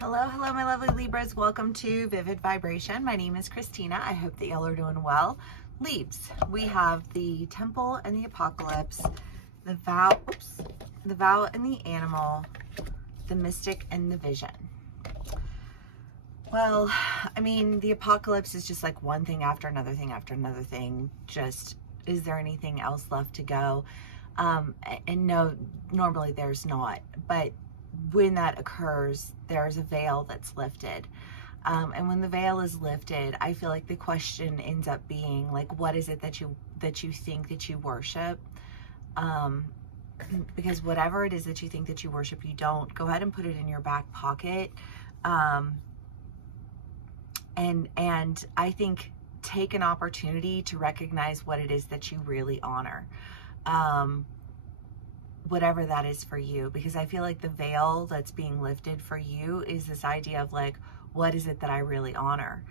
Hello, hello, my lovely Libras. Welcome to Vivid Vibration. My name is Christina. I hope that y'all are doing well. Libs, we have the Temple and the Apocalypse, the Vow and the Animal, the Mystic and the Vision. Well, I mean, the Apocalypse is just like one thing after another thing after another thing. Just, is there anything else left to go? And no, normally there's not. But when that occurs, there's a veil that's lifted. And when the veil is lifted, I feel like the question ends up being like, what is it that you think that you worship? Because whatever it is that you think that you worship, you don't. Go ahead and put it in your back pocket. And I think take an opportunity to recognize what it is that you really honor. Whatever that is for you, because I feel like the veil that's being lifted for you is this idea of like, what is it that I really honor?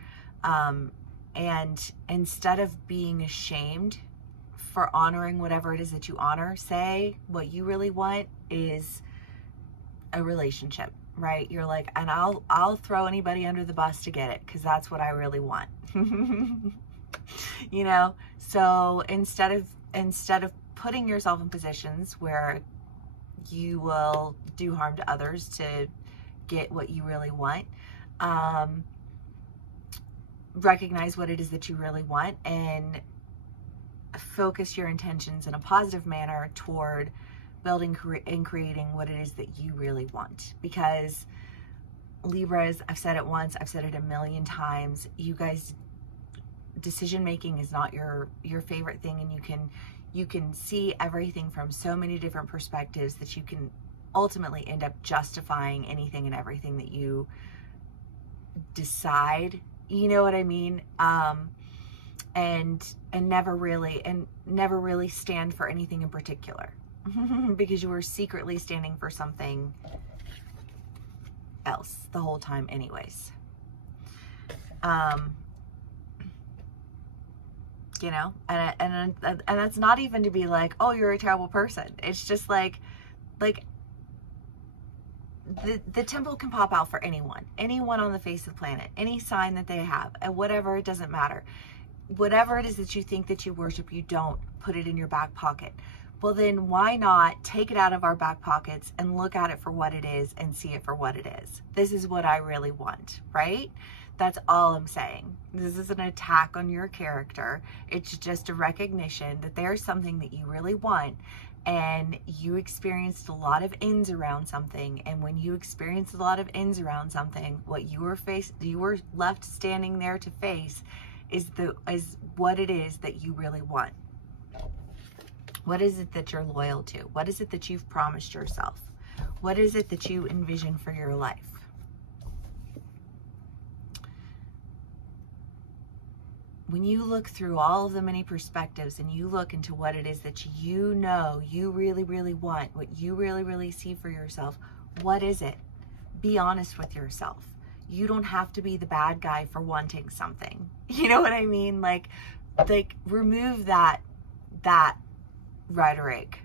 And instead of being ashamed for honoring whatever it is that you honor, say what you really want is a relationship, right? You're like, and I'll throw anybody under the bus to get it, because that's what I really want. You know, so instead of putting yourself in positions where you will do harm to others to get what you really want, recognize what it is that you really want and focus your intentions in a positive manner toward building and creating what it is that you really want. Because Libras, I've said it once, I've said it a million times, you guys, decision making is not your favorite thing, and you can see everything from so many different perspectives that you can ultimately end up justifying anything and everything that you decide, you know what I mean? And never really stand for anything in particular because you were secretly standing for something else the whole time anyways. You know, and that's not even to be like, oh, you're a terrible person. It's just like the temple can pop out for anyone on the face of the planet, any sign that they have, and whatever, it doesn't matter. Whatever it is that you think that you worship, you don't put it in your back pocket. Well, then why not take it out of our back pockets and look at it for what it is and see it for what it is? This is what I really want, right? That's all I'm saying. This is an attack on your character. It's just a recognition that there's something that you really want, and you experienced a lot of ends around something. And when you experienced a lot of ends around something, what you were left standing there to face is what it is that you really want. What is it that you're loyal to? What is it that you've promised yourself? What is it that you envision for your life? When you look through all of the many perspectives and you look into what it is that you know you really, really want, what you really, really see for yourself, what is it? Be honest with yourself. You don't have to be the bad guy for wanting something. You know what I mean? Like remove that rhetoric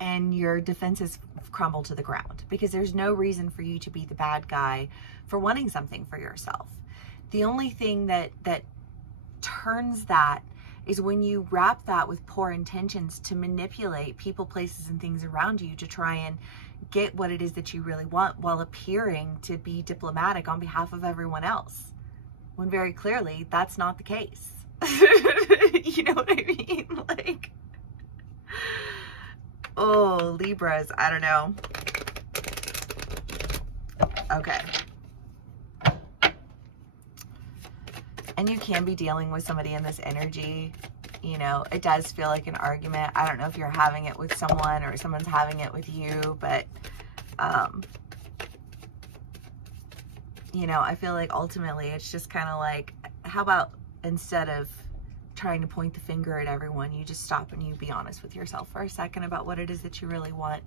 and your defenses crumble to the ground, because there's no reason for you to be the bad guy for wanting something for yourself. The only thing that turns that is when you wrap that with poor intentions to manipulate people, places, and things around you to try and get what it is that you really want, while appearing to be diplomatic on behalf of everyone else, when very clearly that's not the case. You know what I mean? Like, oh, Libras, I don't know. Okay. And you can be dealing with somebody in this energy. You know, it does feel like an argument. I don't know if you're having it with someone or someone's having it with you, but, you know, I feel like ultimately it's just kind of like, how about instead of trying to point the finger at everyone, you just stop and you be honest with yourself for a second about what it is that you really want.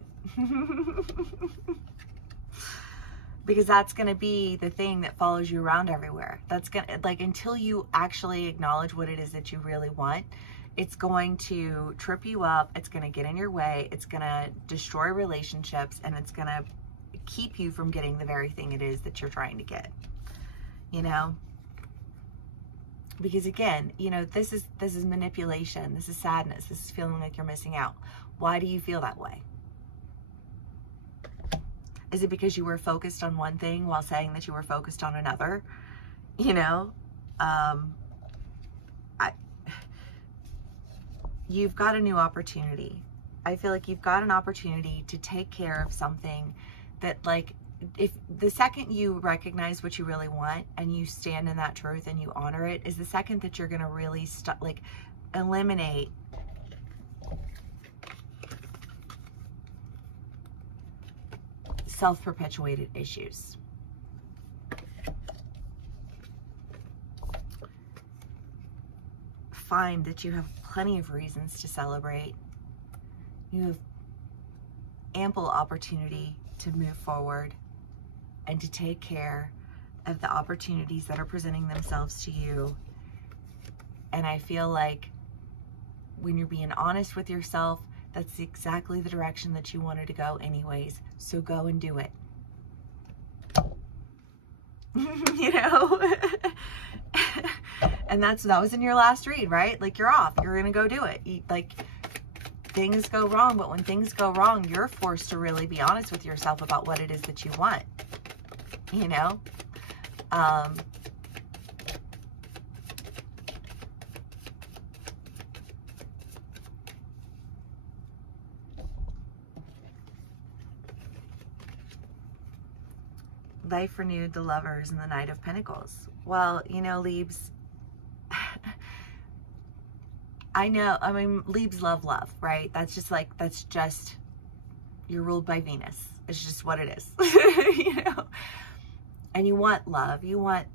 Because that's going to be the thing that follows you around everywhere. That's going to, like, until you actually acknowledge what it is that you really want, it's going to trip you up. It's going to get in your way. It's going to destroy relationships, and it's going to keep you from getting the very thing it is that you're trying to get, you know? Because again, you know, this is manipulation. This is sadness. This is feeling like you're missing out. Why do you feel that way? Is it because you were focused on one thing while saying that you were focused on another? You know, you've got a new opportunity. I feel like you've got an opportunity to take care of something that, like, if the second you recognize what you really want and you stand in that truth and you honor it, is the second that you're going to really eliminate self-perpetuated issues. Find that you have plenty of reasons to celebrate. You have ample opportunity to move forward and to take care of the opportunities that are presenting themselves to you. And I feel like when you're being honest with yourself, that's exactly the direction that you wanted to go anyways. So go and do it. You know? And that was in your last read, right? Like, you're off. You're going to go do it. Like, things go wrong, but when things go wrong, you're forced to really be honest with yourself about what it is that you want. You know? Life renewed, the Lovers, and the Knight of Pentacles. Well, you know, Libs, I know, I mean, Libs love love, right? That's just, you're ruled by Venus. It's just what it is, you know? And you want love. You want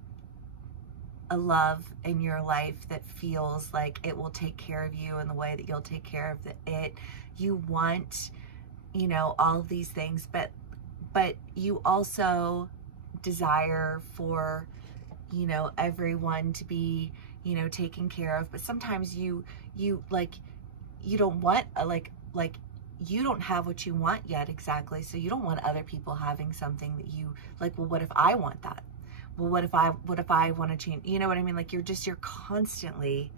a love in your life that feels like it will take care of you in the way that you'll take care of it. You want, you know, all of these things, but you also desire for, you know, everyone to be, you know, taken care of. But sometimes you don't want, you don't have what you want yet exactly. So you don't want other people having something that you like, well, what if I want that? Well, what if I want to change? You know what I mean? Like, you're constantly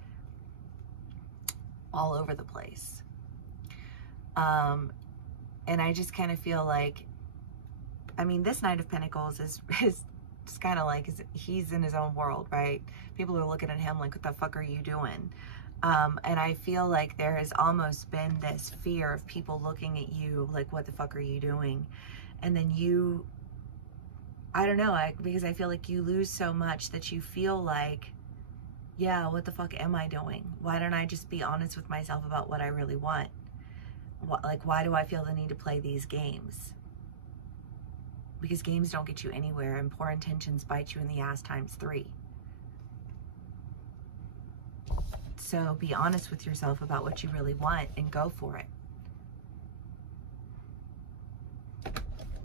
all over the place. And I just kind of feel like, I mean, this Knight of Pentacles is just kind of like, he's in his own world, right? People are looking at him like, what the fuck are you doing? And I feel like there has almost been this fear of people looking at you like, what the fuck are you doing? And then you, I don't know, because I feel like you lose so much that you feel like, yeah, what the fuck am I doing? Why don't I just be honest with myself about what I really want? Why do I feel the need to play these games? Because games don't get you anywhere, and poor intentions bite you in the ass ×3. So be honest with yourself about what you really want and go for it.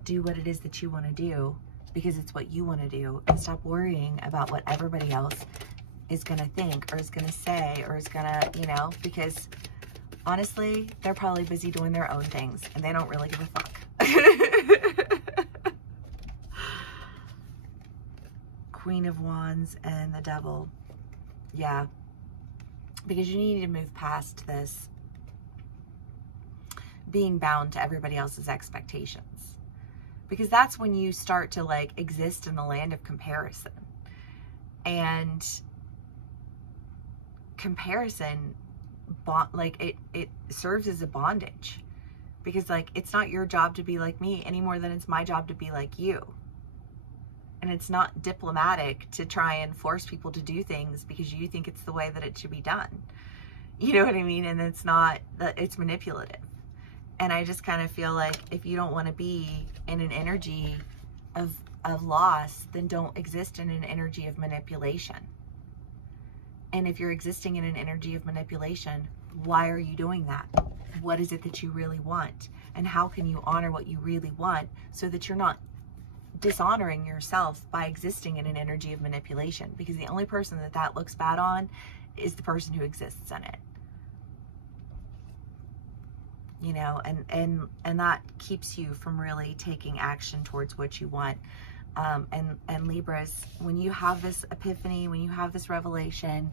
Do what it is that you want to do because it's what you want to do, and stop worrying about what everybody else is going to think or is going to say or is going to, you know, because honestly, they're probably busy doing their own things and they don't really give a fuck. Queen of Wands and the Devil. Yeah. Because you need to move past this being bound to everybody else's expectations. Because that's when you start to like exist in the land of comparison. And comparison, like it serves as a bondage. Because like, it's not your job to be like me any more than it's my job to be like you. And it's not diplomatic to try and force people to do things because you think it's the way that it should be done. You know what I mean? And it's not, it's manipulative. And I just kind of feel like if you don't want to be in an energy of loss, then don't exist in an energy of manipulation. And if you're existing in an energy of manipulation, why are you doing that? What is it that you really want? And how can you honor what you really want so that you're not dishonoring yourself by existing in an energy of manipulation? Because the only person that looks bad on is the person who exists in it. you know, and that keeps you from really taking action towards what you want. And Libras, when you have this epiphany, when you have this revelation,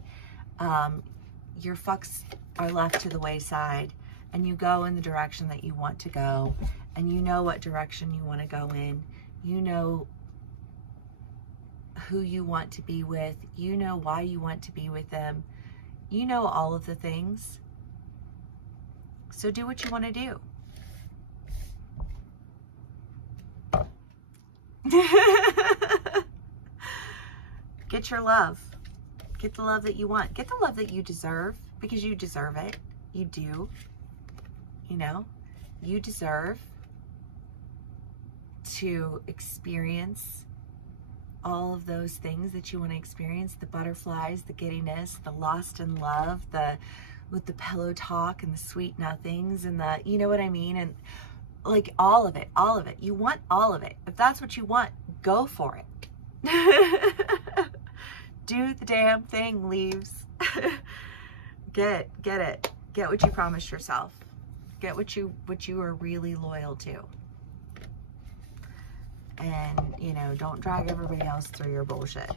your fucks are left to the wayside, and you go in the direction that you want to go, and you know what direction you want to go in. You know who you want to be with. You know why you want to be with them. You know all of the things. So do what you want to do. Get your love. Get the love that you want. Get the love that you deserve, because you deserve it. You do. You know, you deserve to experience all of those things that you want to experience, the butterflies, the giddiness, the lost in love, with the pillow talk and the sweet nothings and the, you know what I mean? And like all of it. You want all of it. If that's what you want, go for it. Do the damn thing, leaves. Get it. Get what you promised yourself. Get what you are really loyal to. And, you know, don't drag everybody else through your bullshit.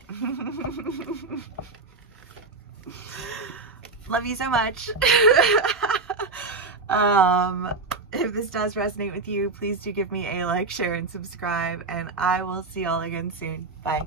Love you so much. If this does resonate with you, please do give me a like, share, and subscribe. And I will see y'all again soon. Bye.